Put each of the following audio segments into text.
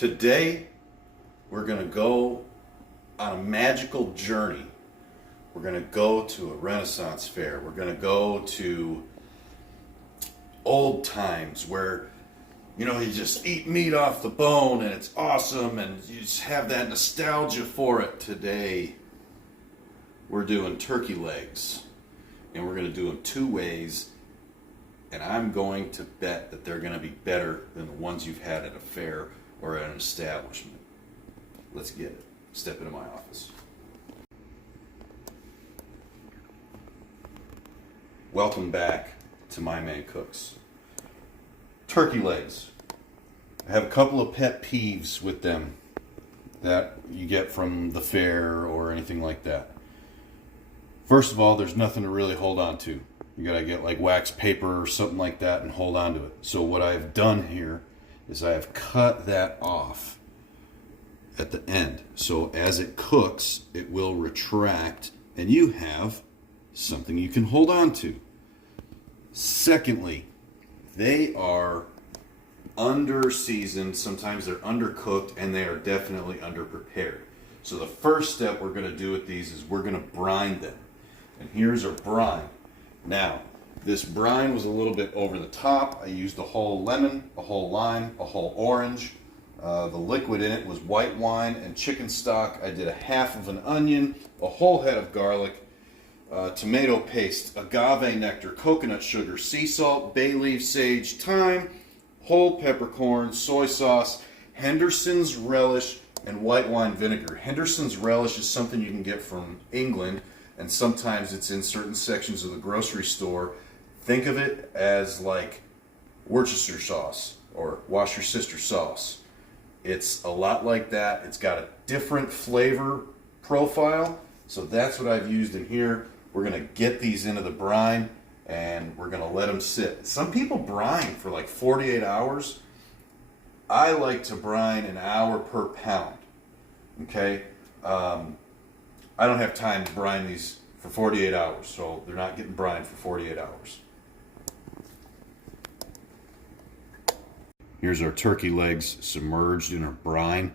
Today, we're going to go on a magical journey. We're going to go to a Renaissance fair. We're going to go to old times where, you just eat meat off the bone and it's awesome and you just have that nostalgia for it. Today, we're doing turkey legs and we're going to do them two ways. And I'm going to bet that they're going to be better than the ones you've had at a fair or at an establishment. Let's get it. Step into my office. Welcome back to My Man Cooks. Turkey legs. I have a couple of pet peeves with them that you get from the fair or anything like that. First of all, there's nothing to really hold on to. You gotta get like wax paper or something like that and hold on to it. So what I've done here is I have cut that off at the end. So as it cooks, it will retract and you have something you can hold on to. Secondly, they are under seasoned, sometimes they're undercooked, and they are definitely underprepared. So the first step we're gonna do with these is we're gonna brine them. And here's our brine. Now, this brine was a little bit over the top. I used a whole lemon, a whole lime, a whole orange. The liquid in it was white wine and chicken stock. I did a half of an onion, a whole head of garlic, tomato paste, agave nectar, coconut sugar, sea salt, bay leaf, sage, thyme, whole peppercorn, soy sauce, Henderson's relish, and white wine vinegar. Henderson's relish is something you can get from England, and sometimes it's in certain sections of the grocery store. Think of it as like Worcestershire sauce or wash your sister sauce. It's a lot like that. It's got a different flavor profile. So that's what I've used in here. We're gonna get these into the brine and we're gonna let them sit. Some people brine for like 48 hours. I like to brine an hour per pound. Okay? I don't have time to brine these for 48 hours, so they're not getting brined for 48 hours. Here's our turkey legs submerged in our brine.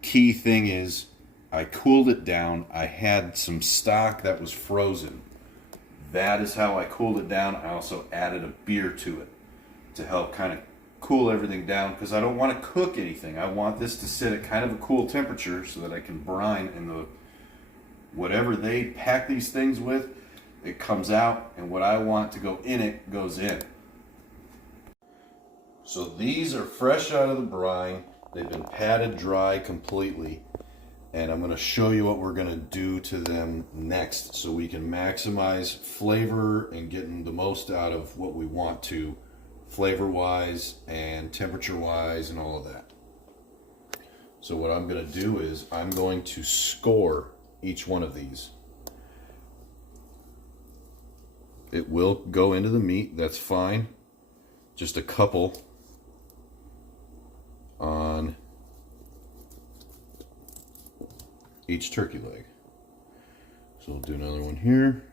Key thing is, I cooled it down. I had some stock that was frozen. That is how I cooled it down. I also added a beer to it to help kind of cool everything down because I don't want to cook anything. I want this to sit at kind of a cool temperature so that I can brine in the whatever they pack these things with, it comes out, and what I want to go in it goes in. So these are fresh out of the brine. They've been patted dry completely. And I'm going to show you what we're going to do to them next so we can maximize flavor and getting the most out of what we want to, flavor-wise and temperature-wise and all of that. So what I'm going to do is I'm going to score each one of these. It will go into the meat, that's fine. Just a couple on each turkey leg. So we'll do another one here,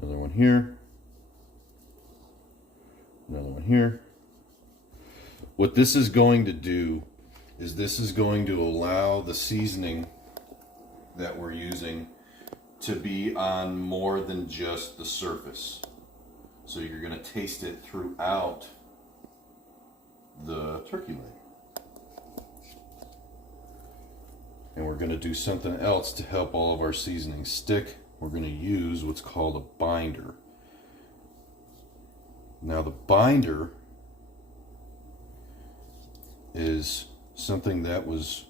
another one here, another one here. What this is going to do is this is going to allow the seasoning that we're using to be on more than just the surface. So you're going to taste it throughout the turkey leg. And we're going to do something else to help all of our seasonings stick. We're going to use what's called a binder. Now the binder is something that was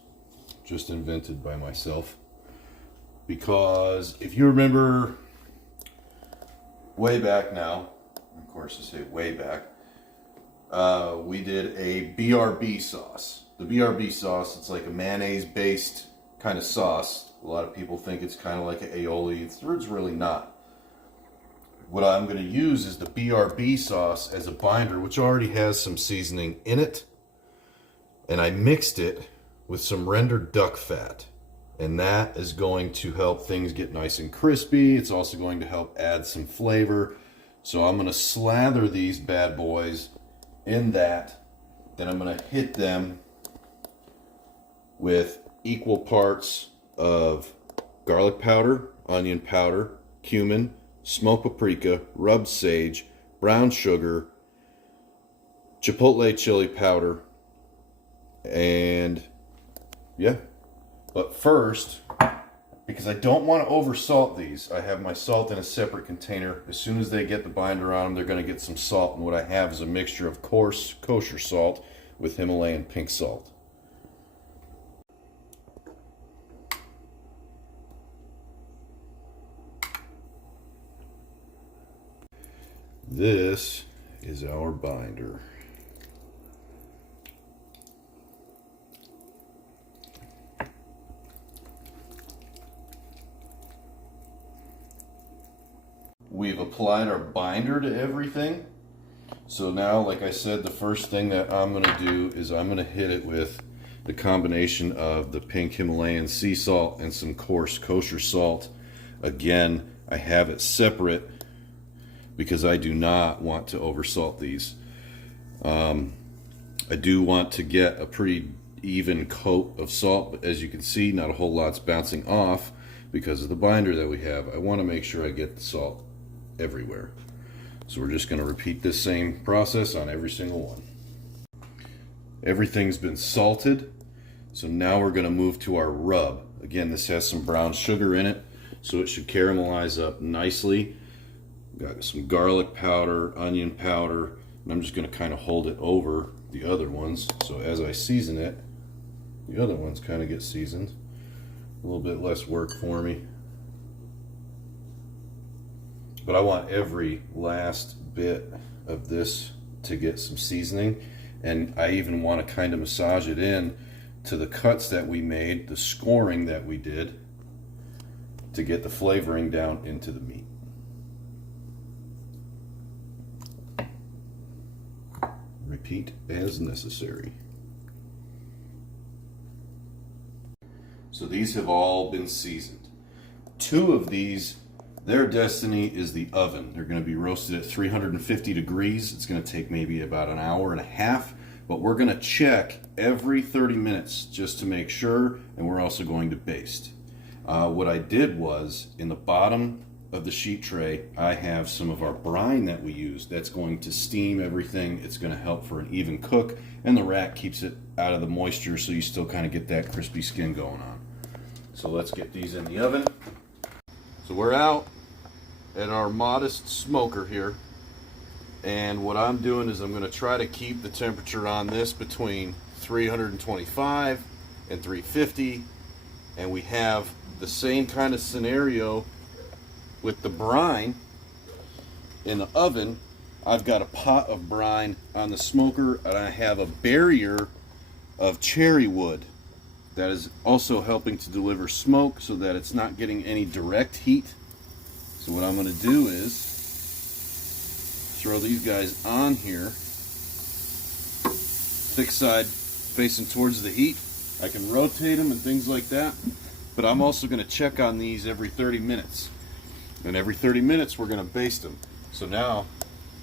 just invented by myself, because if you remember way back now, of course I say way back, we did a BRB sauce. The BRB sauce, it's like a mayonnaise based kind of sauce. A lot of people think it's kind of like an aioli. It's really not. What I'm going to use is the BRB sauce as a binder, which already has some seasoning in it. And I mixed it with some rendered duck fat. And that is going to help things get nice and crispy. It's also going to help add some flavor. So I'm going to slather these bad boys in that and I'm going to hit them with equal parts of garlic powder, onion powder, cumin, smoked paprika, rubbed sage, brown sugar, chipotle chili powder, and yeah. But first, because I don't want to over salt these, I have my salt in a separate container. As soon as they get the binder on them, they're going to get some salt, and what I have is a mixture of coarse kosher salt with Himalayan pink salt. This is our binder. We've applied our binder to everything. So now, like I said, the first thing that I'm going to do is I'm going to hit it with the combination of the pink Himalayan sea salt and some coarse kosher salt. Again, I have it separate because I do not want to oversalt these. I do want to get a pretty even coat of salt, but as you can see, not a whole lot's bouncing off because of the binder that we have. I want to make sure I get the salt everywhere. So we're just going to repeat this same process on every single one. Everything's been salted, so now we're going to move to our rub. Again, this has some brown sugar in it, so it should caramelize up nicely. Got some garlic powder, onion powder, and I'm just going to kind of hold it over the other ones. So as I season it, the other ones kind of get seasoned. A little bit less work for me. But I want every last bit of this to get some seasoning. And I even want to kind of massage it in to the cuts that we made, the scoring that we did, to get the flavoring down into the meat. Repeat as necessary. So these have all been seasoned. 2 of these, their destiny is the oven. They're going to be roasted at 350 degrees. It's going to take maybe about an hour and a half, but we're going to check every 30 minutes just to make sure, and we're also going to baste. What I did was, in the bottom of the sheet tray, I have some of our brine that we use. That's going to steam everything. It's going to help for an even cook, and the rack keeps it out of the moisture so you still kind of get that crispy skin going on. So let's get these in the oven. So we're out at our modest smoker here, and what I'm doing is I'm going to try to keep the temperature on this between 325 and 350, and we have the same kind of scenario with the brine in the oven. I've got a pot of brine on the smoker, and I have a barrier of cherry wood that is also helping to deliver smoke so that it's not getting any direct heat. So what I'm going to do is throw these guys on here, thick side facing towards the heat. I can rotate them and things like that, but I'm also going to check on these every 30 minutes. And every 30 minutes we're going to baste them. So now,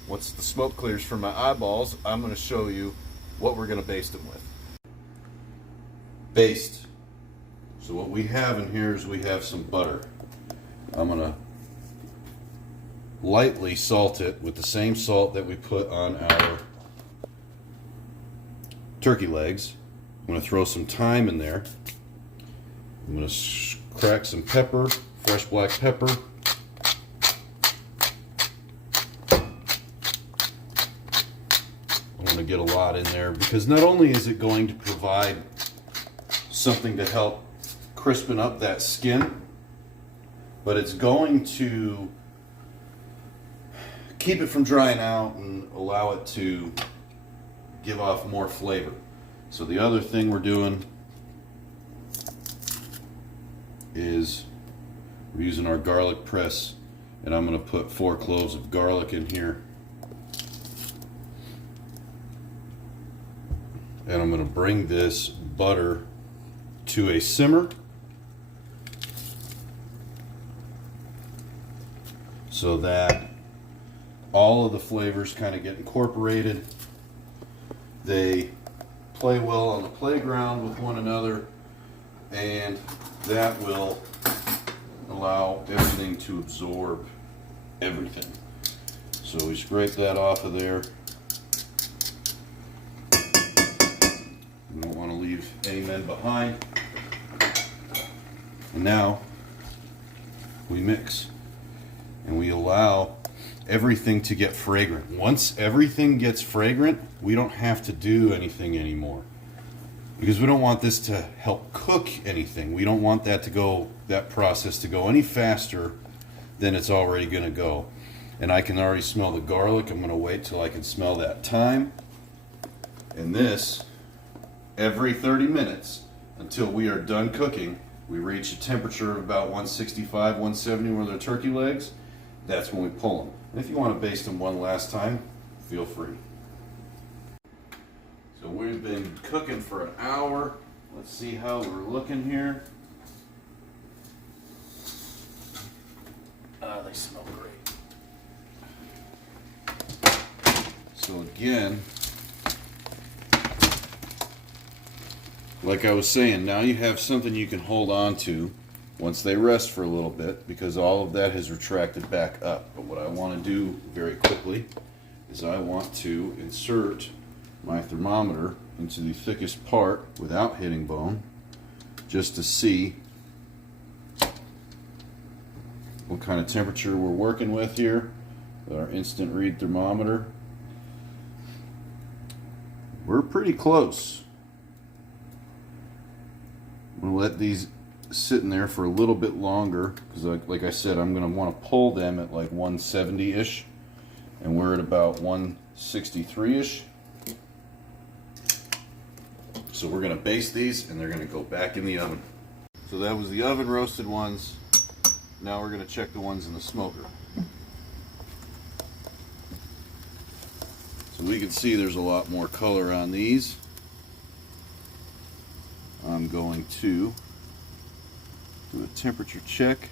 once the smoke clears from my eyeballs, I'm going to show you what we're going to baste them with. Baste. So what we have in here is we have some butter. I'm going to lightly salt it with the same salt that we put on our turkey legs. I'm going to throw some thyme in there. I'm going to crack some pepper, fresh black pepper. To get a lot in there, because not only is it going to provide something to help crispen up that skin, but it's going to keep it from drying out and allow it to give off more flavor. So the other thing we're doing is we're using our garlic press, and I'm going to put 4 cloves of garlic in here. And I'm going to bring this butter to a simmer so that all of the flavors kind of get incorporated. They play well on the playground with one another, and that will allow everything to absorb everything. So we scrape that off of there. We don't want to leave any men behind. And now we mix and we allow everything to get fragrant. Once everything gets fragrant, we don't have to do anything anymore, because we don't want this to help cook anything. We don't want that process to go any faster than it's already going to go. And I can already smell the garlic. I'm going to wait till I can smell that thyme. And this, every 30 minutes until we are done cooking, we reach a temperature of about 165, 170 with our turkey legs. That's when we pull them. And if you want to baste them one last time, feel free. So we've been cooking for an hour. Let's see how we're looking here. They smell great. So again, like I was saying, now you have something you can hold on to once they rest for a little bit, because all of that has retracted back up. But what I want to do very quickly is I want to insert my thermometer into the thickest part without hitting bone, just to see what kind of temperature we're working with here with our instant read thermometer. We're pretty close. I'm going to let these sit in there for a little bit longer, because like I said, I'm going to want to pull them at like 170-ish, and we're at about 163-ish. So we're going to baste these, and they're going to go back in the oven. So that was the oven roasted ones. Now we're going to check the ones in the smoker. So we can see there's a lot more color on these. I'm going to do a temperature check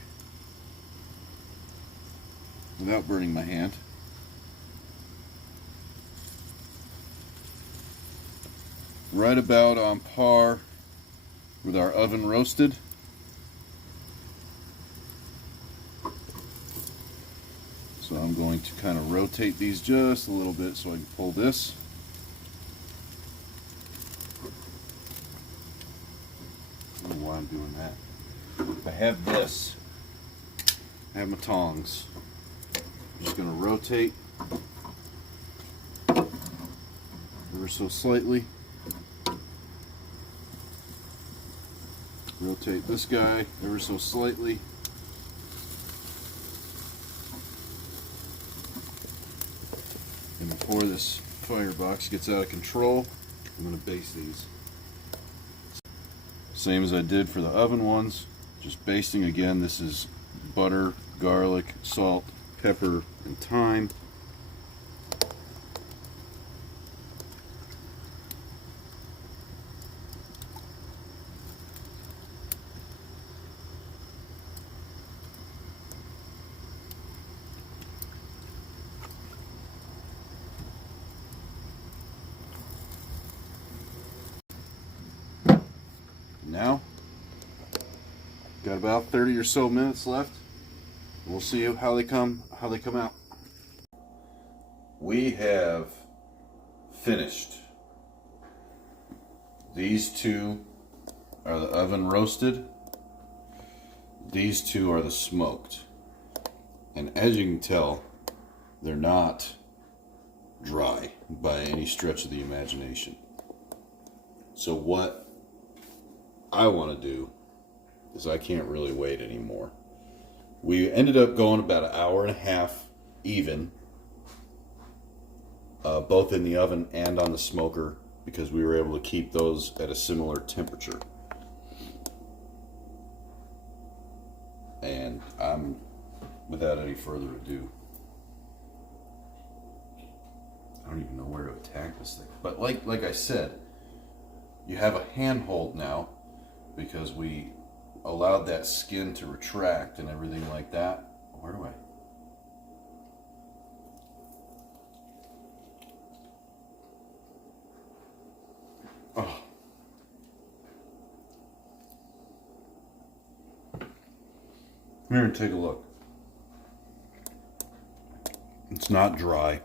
without burning my hand. Right about on par with our oven roasted. So I'm going to kind of rotate these just a little bit so I can pull this. I don't know why I'm doing that. I have this. I have my tongs. I'm just going to rotate ever so slightly. Rotate this guy ever so slightly. And before this firebox gets out of control, I'm going to baste these. Same as I did for the oven ones, just basting again. This is butter, garlic, salt, pepper, and thyme. Now, got about 30 or so minutes left. We'll see how they come out. We have finished. These two are the oven roasted. These two are the smoked. And as you can tell, they're not dry by any stretch of the imagination. So what I want to do is I can't really wait anymore. We ended up going about an hour and a half even, both in the oven and on the smoker, because we were able to keep those at a similar temperature. And I'm, without any further ado, I don't even know where to attack this thing. But like I said, you have a handhold now, because we allowed that skin to retract and everything like that. Where do I? Come here and take a look. It's not dry.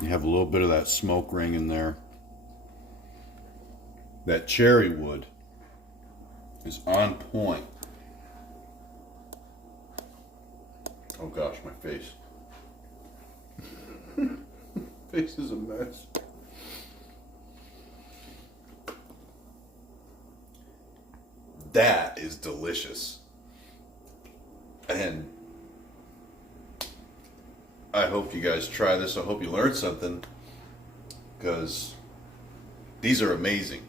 You have a little bit of that smoke ring in there. That cherry wood is on point. Oh gosh, my face. Face is a mess. That is delicious. And I hope you guys try this. I hope you learned something, because these are amazing.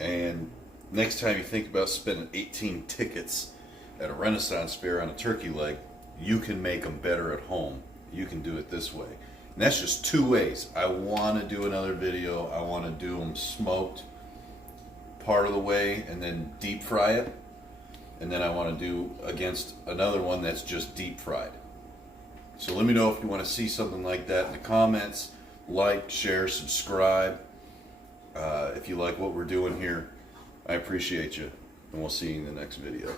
And next time you think about spending 18 tickets at a Renaissance fair on a turkey leg, you can make them better at home. You can do it this way. And that's just 2 ways. I want to do another video. I want to do them smoked part of the way and then deep fry it. And then I want to do against another one that's just deep fried. So let me know if you want to see something like that in the comments. Like, share, subscribe. If you like what we're doing here, I appreciate you. And we'll see you in the next video.